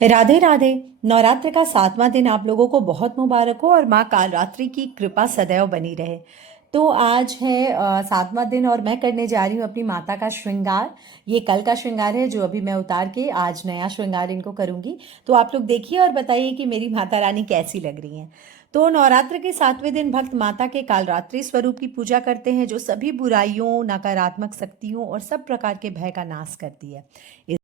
राधे राधे। नवरात्र का 7वां दिन आप लोगों को बहुत मुबारक हो और माँ कालरात्रि की कृपा सदैव बनी रहे। तो आज है 7वां दिन और मैं करने जा रही हूँ अपनी माता का श्रृंगार। ये कल का श्रृंगार है जो अभी मैं उतार के आज नया श्रृंगार इनको करूँगी। तो आप लोग देखिए और बताइए कि मेरी माता रानी कैसी लग रही हैं। तो नवरात्र के 7वें दिन भक्त माता के कालरात्रि स्वरूप की पूजा करते हैं जो सभी बुराइयों, नकारात्मक शक्तियों और सब प्रकार के भय का नाश करती है।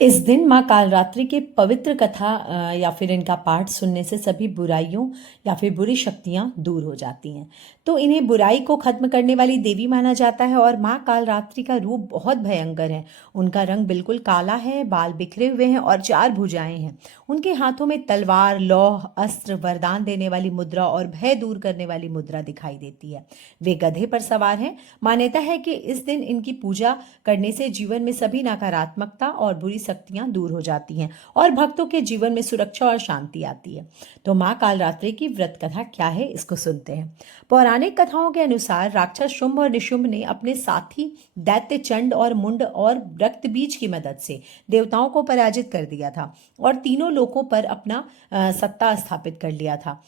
इस दिन माँ कालरात्रि के पवित्र कथा या फिर इनका पाठ सुनने से सभी बुराइयों या फिर बुरी शक्तियाँ दूर हो जाती हैं। तो इन्हें बुराई को खत्म करने वाली देवी माना जाता है और माँ कालरात्रि का रूप बहुत भयंकर है। उनका रंग बिल्कुल काला है, बाल बिखरे हुए हैं और 4 भुजाएं हैं। उनके हाथों में तलवार, लौह, अस्त्र, वरदान देने वाली मुद्रा और भय दूर करने वाली मुद्रा दिखाई देती है। वे गधे पर सवार हैं। मान्यता है कि इस दिन इनकी पूजा करने से जीवन में सभी नकारात्मकता और बुरी शक्तियां दूर हो जाती हैं और भक्तों के जीवन में सुरक्षा और शांति आती है। तो माँ कालरात्रि की व्रत कथा क्या है, इसको सुनते हैं। पौराणिक कथाओं के अनुसार राक्षस शुंभ और निशुंभ ने अपने साथी दैत्य चंड और मुंड और रक्त बीज की मदद से देवताओं को पराजित कर दिया था और तीनों लोकों पर अपना सत्ता स्थापित कर लिया था।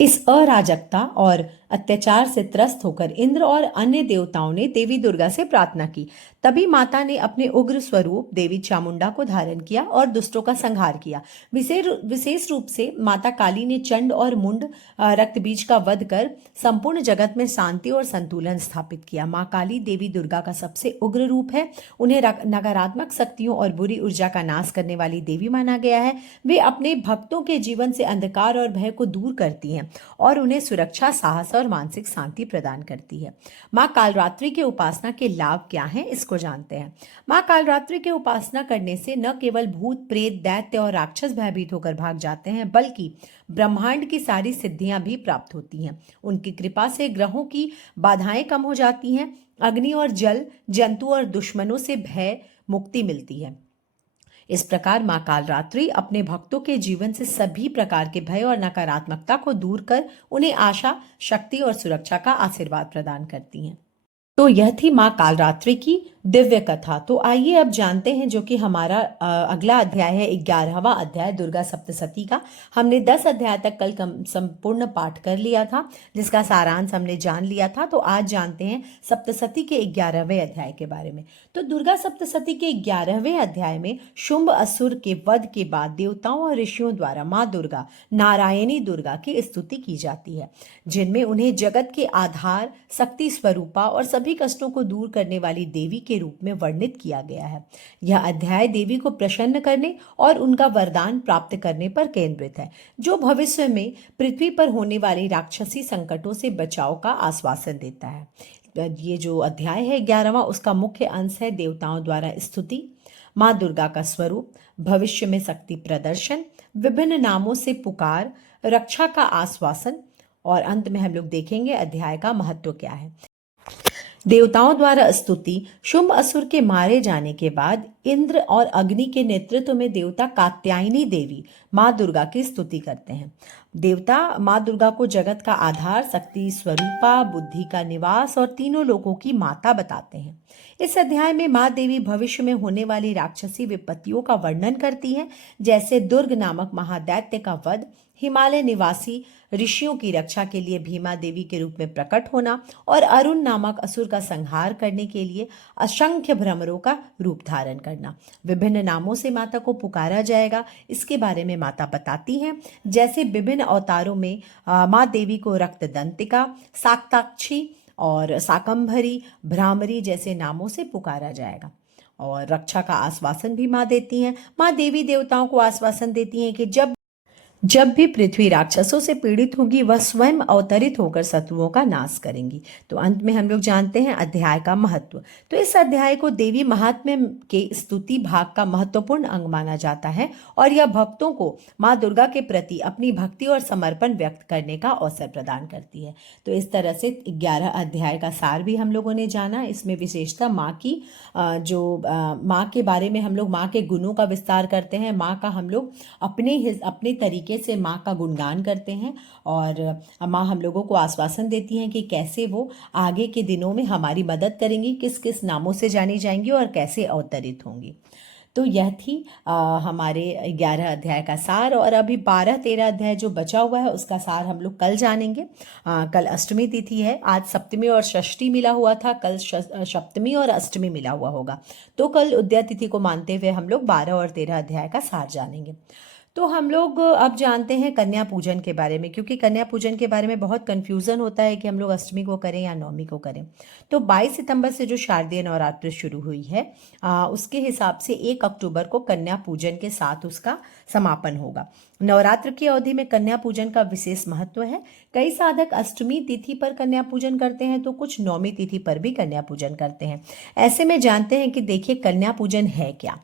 इस अराजकता और अत्याचार से त्रस्त होकर इंद्र और अन्य देवताओं ने देवी दुर्गा से प्रार्थना की। तभी माता ने अपने उग्र स्वरूप देवी चामुंडा को धारण किया और दुष्टों का संहार किया। विशेष रूप से माता काली ने चंड और मुंड रक्त बीज का वध कर संपूर्ण जगत में शांति और संतुलन स्थापित किया। माँ काली देवी दुर्गा का सबसे उग्र रूप है। उन्हें नकारात्मक शक्तियों और बुरी ऊर्जा का नाश करने वाली देवी माना गया है। वे अपने भक्तों के जीवन से अंधकार और भय को दूर करती हैं और उन्हें सुरक्षा, साहस और मानसिक शांति प्रदान करती है। माँ कालरात्रि के उपासना के लाभ क्या हैं, इसको जानते हैं। माँ कालरात्रि के उपासना करने से न केवल भूत, प्रेत, दैत्य और राक्षस भयभीत होकर भाग जाते हैं, बल्कि ब्रह्मांड की सारी सिद्धियां भी प्राप्त होती हैं। उनकी कृपा से ग्रहों की बाधाएं कम हो जाती हैं, अग्नि और जल, जंतु और दुश्मनों से भय मुक्ति मिलती है। इस प्रकार माँ कालरात्रि अपने भक्तों के जीवन से सभी प्रकार के भय और नकारात्मकता को दूर कर उन्हें आशा, शक्ति और सुरक्षा का आशीर्वाद प्रदान करती हैं। तो यह थी माँ कालरात्रि की दिव्य कथा। तो आइए अब जानते हैं जो कि हमारा अगला अध्याय है, 11वां अध्याय दुर्गा सप्तशती का। हमने 10 अध्याय तक कल संपूर्ण पाठ कर लिया था, जिसका सारांश हमने जान लिया था। तो आज जानते हैं सप्तशती के 11वें अध्याय के बारे में। तो दुर्गा सप्तशती के 11वें अध्याय में शुंभ असुर के वध के बाद देवताओं और ऋषियों द्वारा माँ दुर्गा, नारायणी दुर्गा की स्तुति की जाती है, जिनमें उन्हें जगत के आधार, शक्ति स्वरूपा और सभी कष्टों को दूर करने वाली देवी के रूप में वर्णित किया गया है। यह अध्याय देवी को प्रसन्न करने और उनका वरदान प्राप्त करने पर केंद्रित है, जो भविष्य में पृथ्वी पर होने वाली राक्षसी संकटों से बचाव का आश्वासन देता है। ये जो अध्याय है 11वां, उसका मुख्य अंश है देवताओं द्वारा स्तुति, माँ दुर्गा का स्वरूप, भविष्य में शक्ति प्रदर्शन, विभिन्न नामों से पुकार, रक्षा का आश्वासन और अंत में हम लोग देखेंगे अध्याय का महत्व क्या है। देवताओं द्वारा स्तुति। शुंभ असुर के मारे जाने के बाद इंद्र और अग्नि के नेतृत्व में देवता कात्यायनी देवी माँ दुर्गा की स्तुति करते हैं। देवता माँ दुर्गा को जगत का आधार, शक्ति स्वरूपा, बुद्धि का निवास और तीनों लोकों की माता बताते हैं। इस अध्याय में माँ देवी भविष्य में होने वाली राक्षसी विपत्तियों का वर्णन करती हैं, जैसे दुर्ग नामक महादैत्य का वध, हिमालय निवासी ऋषियों की रक्षा के लिए भीमा देवी के रूप में प्रकट होना और अरुण नामक असुर का संहार करने के लिए असंख्य भ्रमरों का रूप धारण करना। विभिन्न नामों से माता को पुकारा जाएगा, इसके बारे में माता बताती हैं। जैसे विभिन्न अवतारों में माँ देवी को रक्तदंतिका, साक्ताक्षी और शाकंभरी, भ्रामरी जैसे नामों से पुकारा जाएगा। और रक्षा का आश्वासन भी माँ देती हैं। माँ देवी देवताओं को आश्वासन देती हैं कि जब भी पृथ्वी राक्षसों से पीड़ित होगी, वह स्वयं अवतरित होकर शत्रुओं का नाश करेंगी। तो अंत में हम लोग जानते हैं अध्याय का महत्व। तो इस अध्याय को देवी महात्म्य के स्तुति भाग का महत्वपूर्ण अंग माना जाता है और यह भक्तों को माँ दुर्गा के प्रति अपनी भक्ति और समर्पण व्यक्त करने का अवसर प्रदान करती है। तो इस तरह से 11 अध्याय का सार भी हम लोगों ने जाना। इसमें विशेषता माँ की माँ के बारे में हम लोग माँ के गुणों का विस्तार करते हैं। माँ का हम लोग अपने तरीके से माँ का गुणगान करते हैं और माँ हम लोगों को आश्वासन देती हैं कि कैसे वो आगे के दिनों में हमारी मदद करेंगी, किस किस नामों से जानी जाएंगी और कैसे अवतरित होंगी। तो यह थी हमारे 11 अध्याय का सार, और अभी 12-13 अध्याय जो बचा हुआ है उसका सार हम लोग कल जानेंगे। कल अष्टमी तिथि है, आज सप्तमी और षष्ठी मिला हुआ था, कल सप्तमी और अष्टमी मिला हुआ होगा। तो कल उदया तिथि को मानते हुए हम लोग 12 और 13 अध्याय का सार जानेंगे। तो हम लोग अब जानते हैं कन्या पूजन के बारे में, क्योंकि कन्या पूजन के बारे में बहुत कन्फ्यूज़न होता है कि हम लोग अष्टमी को करें या नवमी को करें। तो 22 सितंबर से जो शारदीय नवरात्र शुरू हुई है, उसके हिसाब से 1 अक्टूबर को कन्या पूजन के साथ उसका समापन होगा। नवरात्र की अवधि में कन्या पूजन का विशेष महत्व है। कई साधक अष्टमी तिथि पर कन्या पूजन करते हैं, तो कुछ नवमी तिथि पर भी कन्या पूजन करते हैं। ऐसे में जानते हैं कि देखिए कन्या पूजन है क्या।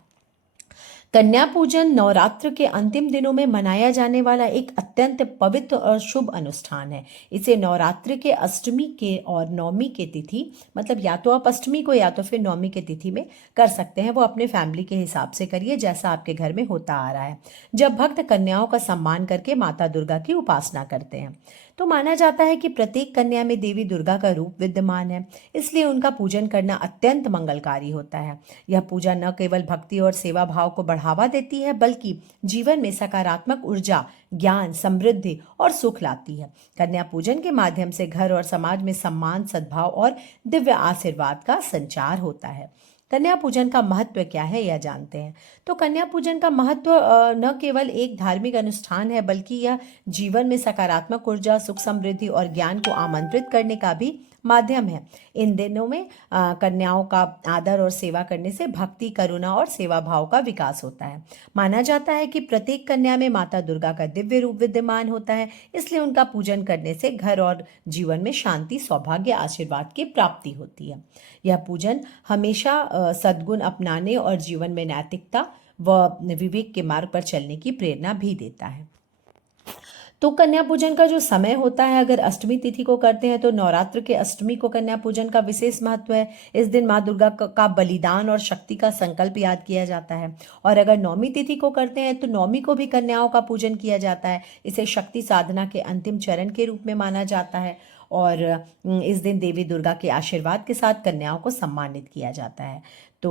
कन्या पूजन नवरात्र के अंतिम दिनों में मनाया जाने वाला एक अत्यंत पवित्र और शुभ अनुष्ठान है। इसे नवरात्र के अष्टमी के और नवमी के तिथि, मतलब या तो आप अष्टमी को या तो फिर नवमी के तिथि में कर सकते हैं, वो अपने फैमिली के हिसाब से करिए जैसा आपके घर में होता आ रहा है, जब भक्त कन्याओं का सम्मान करके माता दुर्गा की उपासना करते हैं। तो माना जाता है कि प्रत्येक कन्या में देवी दुर्गा का रूप विद्यमान है, इसलिए उनका पूजन करना अत्यंत मंगलकारी होता है। यह पूजा न केवल भक्ति और सेवा भाव को बढ़ावा देती है, बल्कि जीवन में सकारात्मक ऊर्जा, ज्ञान, समृद्धि और सुख लाती है। कन्या पूजन के माध्यम से घर और समाज में सम्मान, सद्भाव और दिव्य आशीर्वाद का संचार होता है। कन्या पूजन का महत्व क्या है यह जानते हैं। तो कन्या पूजन का महत्व न केवल एक धार्मिक अनुष्ठान है, बल्कि यह जीवन में सकारात्मक ऊर्जा, सुख, समृद्धि और ज्ञान को आमंत्रित करने का भी माध्यम है। इन दिनों में कन्याओं का आदर और सेवा करने से भक्ति, करुणा और सेवा भाव का विकास होता है। माना जाता है कि प्रत्येक कन्या में माता दुर्गा का दिव्य रूप विद्यमान होता है, इसलिए उनका पूजन करने से घर और जीवन में शांति, सौभाग्य, आशीर्वाद की प्राप्ति होती है। यह पूजन हमेशा सद्गुण अपनाने और जीवन में नैतिकता व विवेक के मार्ग पर चलने की प्रेरणा भी देता है। तो कन्या पूजन का जो समय होता है, अगर अष्टमी तिथि को करते हैं तो नवरात्र के अष्टमी को कन्या पूजन का विशेष महत्व है। इस दिन माँ दुर्गा का बलिदान और शक्ति का संकल्प याद किया जाता है। और अगर नवमी तिथि को करते हैं तो नवमी को भी कन्याओं का पूजन किया जाता है। इसे शक्ति साधना के अंतिम चरण के रूप में माना जाता है, और इस दिन देवी दुर्गा के आशीर्वाद के साथ कन्याओं को सम्मानित किया जाता है। तो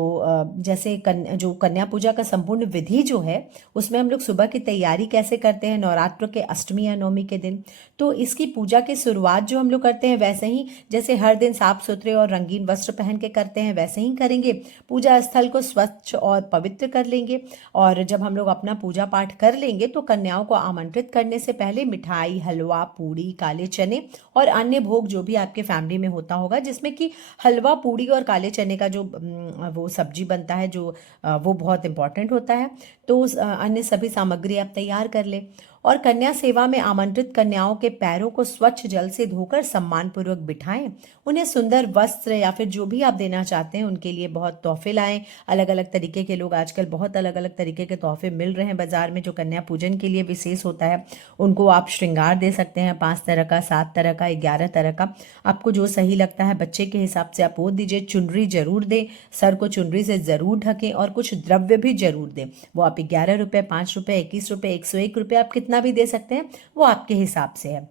जैसे जो कन्या पूजा का संपूर्ण विधि जो है, उसमें हम लोग सुबह की तैयारी कैसे करते हैं नवरात्र के अष्टमी या नवमी के दिन। तो इसकी पूजा की शुरुआत जो हम लोग करते हैं, वैसे ही जैसे हर दिन साफ सुथरे और रंगीन वस्त्र पहन के करते हैं, वैसे ही करेंगे। पूजा स्थल को स्वच्छ और पवित्र कर लेंगे, और जब हम लोग अपना पूजा पाठ कर लेंगे तो कन्याओं को आमंत्रित करने से पहले मिठाई, हलवा, पूड़ी, काले चने और अन्य भोग जो भी आपके फैमिली में होता होगा, जिसमें कि हलवा, पूड़ी और काले चने का जो वो सब्जी बनता है, जो वो बहुत इंपॉर्टेंट होता है। तो उस अन्य सभी सामग्री आप तैयार कर ले, और कन्या सेवा में आमंत्रित कन्याओं के पैरों को स्वच्छ जल से धोकर सम्मानपूर्वक बिठाएं। उन्हें सुंदर वस्त्र या फिर जो भी आप देना चाहते हैं उनके लिए बहुत तोहफे लाएं। अलग अलग तरीके के लोग आजकल बहुत अलग अलग तरीके के तोहफे मिल रहे हैं बाजार में, जो कन्या पूजन के लिए विशेष होता है। उनको आप श्रृंगार दे सकते हैं, 5 तरह का, 7 तरह का, 11 तरह का, आपको जो सही लगता है बच्चे के हिसाब से आप वो दीजिए। चुनरी जरूर दें, सर को चुनरी से जरूर ढकें, और कुछ द्रव्य भी जरूर दें। वो आप 11 रुपये, 5 रुपये, 21 रुपये, 101 रुपये, आप कितना भी दे सकते हैं, वो आपके हिसाब से है।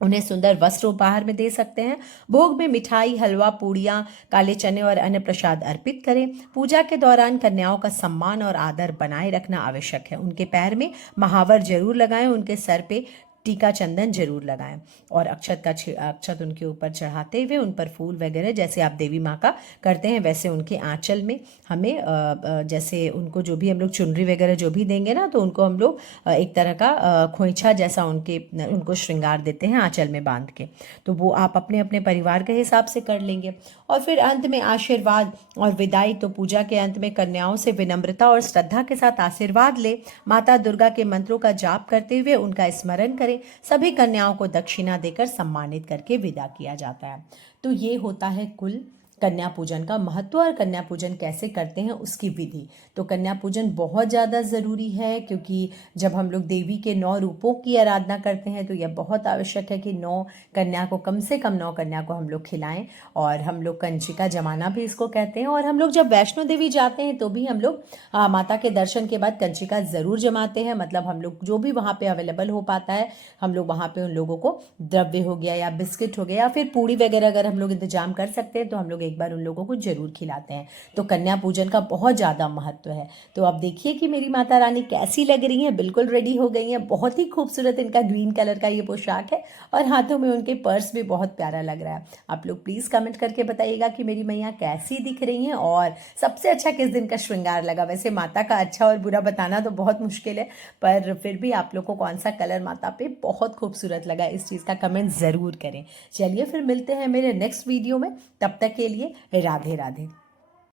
उन्हें सुंदर वस्त्र उपहार में दे सकते हैं। भोग में मिठाई, हलवा, पूड़ियाँ, काले चने और अन्य प्रसाद अर्पित करें। पूजा के दौरान कन्याओं का सम्मान और आदर बनाए रखना आवश्यक है। उनके पैर में महावर जरूर लगाएं, उनके सर पे टीका चंदन जरूर लगाएं, और अक्षत उनके ऊपर चढ़ाते हुए उन पर फूल वगैरह, जैसे आप देवी माँ का करते हैं वैसे उनके आंचल में हमें जैसे उनको जो भी हम लोग चुनरी वगैरह जो भी देंगे ना, तो उनको हम लोग एक तरह का खोइछा जैसा उनको श्रृंगार देते हैं आंचल में बांध के। तो वो आप अपने अपने परिवार के हिसाब से कर लेंगे। और फिर अंत में आशीर्वाद और विदाई। तो पूजा के अंत में कन्याओं से विनम्रता और श्रद्धा के साथ आशीर्वाद ले। माता दुर्गा के मंत्रों का जाप करते हुए उनका स्मरण करें। सभी कन्याओं को दक्षिणा देकर सम्मानित करके विदा किया जाता है। तो ये होता है कुल कन्या पूजन का महत्व, और कन्या पूजन कैसे करते हैं उसकी विधि। तो कन्या पूजन बहुत ज़्यादा ज़रूरी है, क्योंकि जब हम लोग देवी के 9 रूपों की आराधना करते हैं तो यह बहुत आवश्यक है कि 9 कन्या को, कम से कम 9 कन्या को हम लोग खिलाएं। और हम लोग कंचिका जमाना भी इसको कहते हैं। और हम लोग जब वैष्णो देवी जाते हैं तो भी हम लोग माता के दर्शन के बाद कंचिका ज़रूर जमाते हैं। मतलब हम लोग जो भी वहाँ पे अवेलेबल हो पाता है, हम लोग वहाँ पे उन लोगों को द्रव्य हो गया या बिस्किट हो गया या फिर पूड़ी वगैरह अगर हम लोग इंतजाम कर सकते हैं तो हम लोग एक बार उन लोगों को जरूर खिलाते हैं। तो कन्या पूजन का बहुत ज़्यादा महत्व है। तो अब देखिए कि मेरी माता रानी कैसी लग रही हैं, बिल्कुल रेडी हो गई हैं। बहुत ही खूबसूरत इनका ग्रीन कलर का ये पोशाक है और हाथों में उनके पर्स भी बहुत प्यारा लग रहा है। आप लोग प्लीज़ कमेंट करके बताइएगा कि मेरी मैया कैसी दिख रही हैं और सबसे अच्छा किस दिन का श्रृंगार लगा। वैसे माता का अच्छा और बुरा बताना तो बहुत मुश्किल है, पर फिर भी आप लोग को कौन सा कलर माता पे बहुत खूबसूरत लगा, इस चीज़ का कमेंट ज़रूर करें। चलिए फिर मिलते हैं मेरे नेक्स्ट वीडियो में, तब तक के लिए राधे राधे।